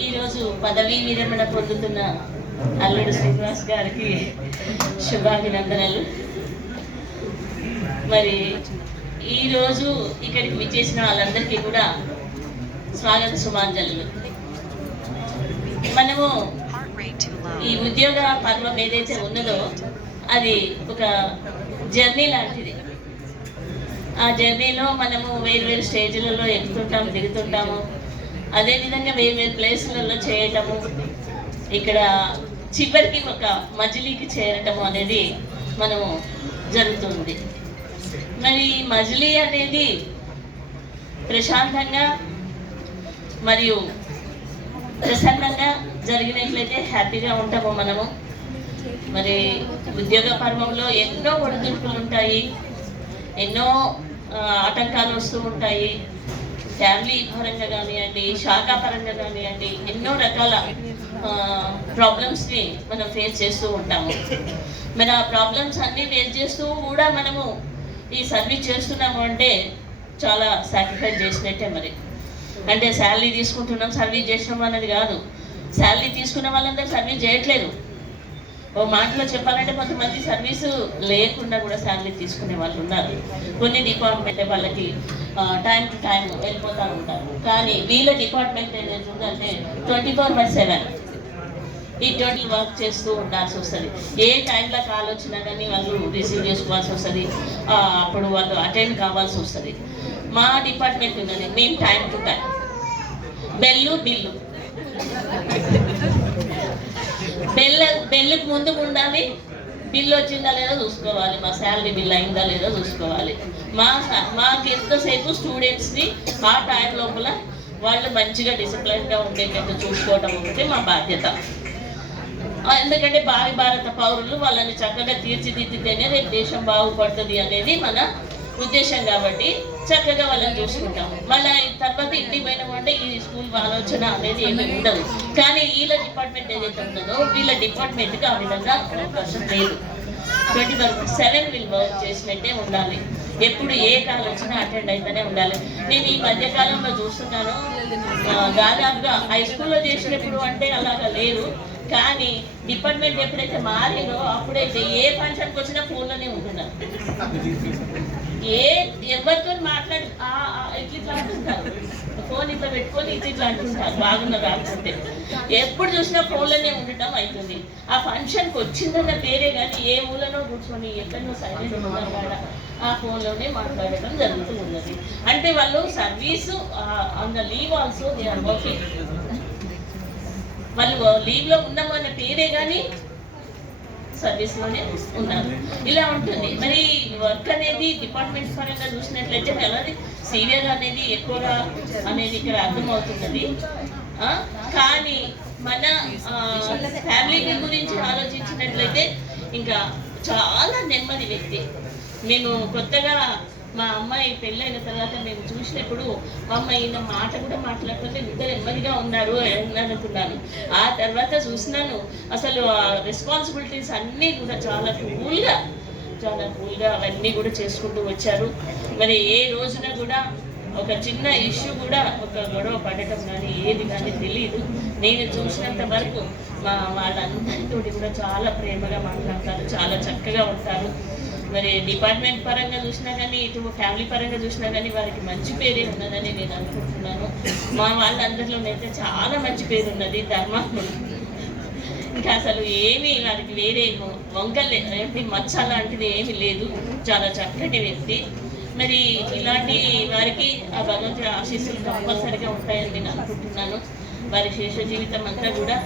ఈరోజు పదవీ విరమణ పొందుతున్న అల్లుడు శ్రీనివాస్ గారికి శుభాభినందనలు. మరి ఈరోజు ఇక్కడికి విచ్చేసిన వాళ్ళందరికీ కూడా స్వాగత సుమాంజలు. మనము ఈ ఉద్యోగ పర్వం ఏదైతే ఉన్నదో అది ఒక జర్నీ లాంటిది. ఆ జర్నీలో మనము వేరు స్టేజ్లలో ఎక్కుతుంటాము, దిగుతుంటాము. అదేవిధంగా వేరు ప్లేస్లలో చేయటము, ఇక్కడ చివరికి ఒక మజిలీకి చేరటము అనేది మనము జరుగుతుంది. మరి మజిలీ అనేది ప్రశాంతంగా మరియు ప్రసన్నంగా జరిగినట్లయితే హ్యాపీగా ఉంటాము మనము. మరి ఉద్యోగ పర్వంలో ఎన్నో ఒడిదుడుకులు ఉంటాయి, ఎన్నో ఆటంకాలు వస్తూ ఉంటాయి. ఫ్యామిలీ పరంగా కానివ్వండి, శాఖా పరంగా కానివ్వండి, ఎన్నో రకాల ప్రాబ్లమ్స్ని మనం ఫేస్ చేస్తూ ఉంటాము. మరి ఆ ప్రాబ్లమ్స్ అన్నీ ఫేస్ చేస్తూ కూడా మనము ఈ సర్వీస్ చేస్తున్నాము అంటే చాలా సాక్రిఫైస్ చేసినట్టే. మరి అంటే శాలరీ తీసుకుంటున్నాం, సర్వీస్ చేసినాం అన్నది కాదు. శాలరీ తీసుకున్న వాళ్ళందరూ సర్వీస్ చేయట్లేదు. ఓ మాటలో చెప్పాలంటే కొంతమంది సర్వీసు లేకుండా కూడా శాలరీ తీసుకునే వాళ్ళు ఉన్నారు. కొన్ని డిపార్ట్మెంట్ వాళ్ళకి టైం టు టైం వెళ్ళిపోతూ ఉంటారు. కానీ వీళ్ళ డిపార్ట్మెంట్ ఏదైతే ఉందంటే 24/7 ఈ టోటల్ వర్క్ చేస్తూ ఉండాల్సి వస్తుంది. ఏ టైంలో కాల్ వచ్చినా కానీ వాళ్ళు రిసీవ్ చేసుకోవాల్సి వస్తుంది, అప్పుడు వాళ్ళు అటెండ్ కావాల్సి వస్తుంది. మా డిపార్ట్మెంట్ ఉన్నది, మేము టైం టు టైం బిల్లు బెల్లుకు ముందు ఉండాలి, బిల్లు వచ్చిందా లేదో చూసుకోవాలి, మా శాలరీ బిల్ అయిందా లేదో చూసుకోవాలి. మాకు ఎంతసేపు స్టూడెంట్స్ని ఆ టైం లోపల వాళ్ళు మంచిగా డిసిప్లైన్గా ఉండేటట్టు చూసుకోవడం ఒకటి మా బాధ్యత. ఎందుకంటే భారత పౌరులు వాళ్ళని చక్కగా తీర్చిదిద్దితేనే రేపు దేశం బాగుపడుతుంది అనేది మన ఉద్దేశం. కాబట్టి చక్కగా వాళ్ళని చూసుకుంటాము. మళ్ళీ తర్వాత ఇంటికి పోయినామంటే ఈ స్కూల్ ఆలోచన అనేది ఏమీ ఉండదు. కానీ వీళ్ళ డిపార్ట్మెంట్ ఏదైతే ఉంటుందో వీళ్ళ డిపార్ట్మెంట్కి ఆ విధంగా అవకాశం లేదు. 24/7 వీళ్ళు వర్క్ చేసినట్టే ఉండాలి. ఎప్పుడు ఏ కాల్ వచ్చినా అటెండ్ అయితేనే ఉండాలి. నేను ఈ మధ్యకాలంలో చూస్తున్నాను, దాదాపుగా హై స్కూల్లో చేసినప్పుడు అంటే అలాగా లేదు. కానీ డిపార్ట్మెంట్ ఎప్పుడైతే మారిందో అప్పుడైతే ఏ ఫంక్షన్కి వచ్చినా ఫోన్లోనే ఉంటున్నారు. ఎవరితో మాట్లాడి ఇట్లా అంటుంటారు, ఫోన్ ఇట్లా పెట్టుకొని ఇట్లా అంటుంటారు, బాగున్నారు అనుకుంటే. ఎప్పుడు చూసినా ఫోన్లోనే ఉండటం అవుతుంది. ఆ ఫంక్షన్కి వచ్చిందన్న పేరే కానీ ఏ ఊళ్ళనో కూర్చొని ఎక్కడో సైలెంట్ ఉన్నారు కూడా ఆ ఫోన్లోనే మాట్లాడటం జరుగుతూ ఉన్నది. అంటే వాళ్ళు service on the leave also they are working. వాళ్ళు లీవ్లో ఉన్నాము అన్న పేరే కానీ సర్వీస్లోనే ఉన్నారు. ఇలా ఉంటుంది. మరి వర్క్ అనేది డిపార్ట్మెంట్స్ పరంగా చూసినట్లయితే అలాగే సీరియల్ అనేది ఎక్కువగా అనేది ఇక్కడ అర్థమవుతున్నది. కానీ మన ఫ్యామిలీ గురించి ఆలోచించినట్లయితే ఇంకా చాలా నెమ్మది వ్యక్తి. మేము కొత్తగా మా అమ్మాయి పెళ్ళైన తర్వాత మేము చూసినప్పుడు మా అమ్మాయి ఈయన మాట కూడా మాట్లాడుతుంటే ఇంత నెమ్మదిగా ఉన్నారు అనుకున్నాను. ఆ తర్వాత చూసినాను అసలు రెస్పాన్సిబిలిటీస్ అన్నీ కూడా చాలా కూల్గా అవన్నీ కూడా చేసుకుంటూ వచ్చారు. మరి ఏ రోజున కూడా ఒక చిన్న ఇష్యూ కూడా ఒక గొడవ పడటం కానీ ఏది కానీ తెలియదు. నేను చూసినంత వరకు వాళ్ళందరితోటి కూడా చాలా ప్రేమగా మాట్లాడతారు, చాలా చక్కగా ఉంటారు. మరి డిపార్ట్మెంట్ పరంగా చూసినా కానీ ఇటు ఫ్యామిలీ పరంగా చూసినా కానీ వారికి మంచి పేరే ఉన్నదని నేను అనుకుంటున్నాను. మా వాళ్ళందరిలోనైతే చాలా మంచి పేరు ఉన్నది, ధర్మాత్ములు. ఇంకా అసలు ఏమీ వారికి వేరే వంకలే మచ్చ లాంటిది ఏమీ లేదు. చాలా చక్కటి వ్యక్తి. మరి ఇలాంటి వారికి ఆ భగవంతుడి ఆశీస్సులు కంపల్సరిగా ఉంటాయని నేను అనుకుంటున్నాను. వారి శేష జీవితం అంతా కూడా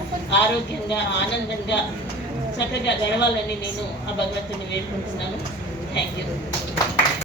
ఆరోగ్యంగా ఆనందంగా చక్కగా గడవాలని నేను ఆ భగవంతుని వేడుకుంటున్నాను. Thank you.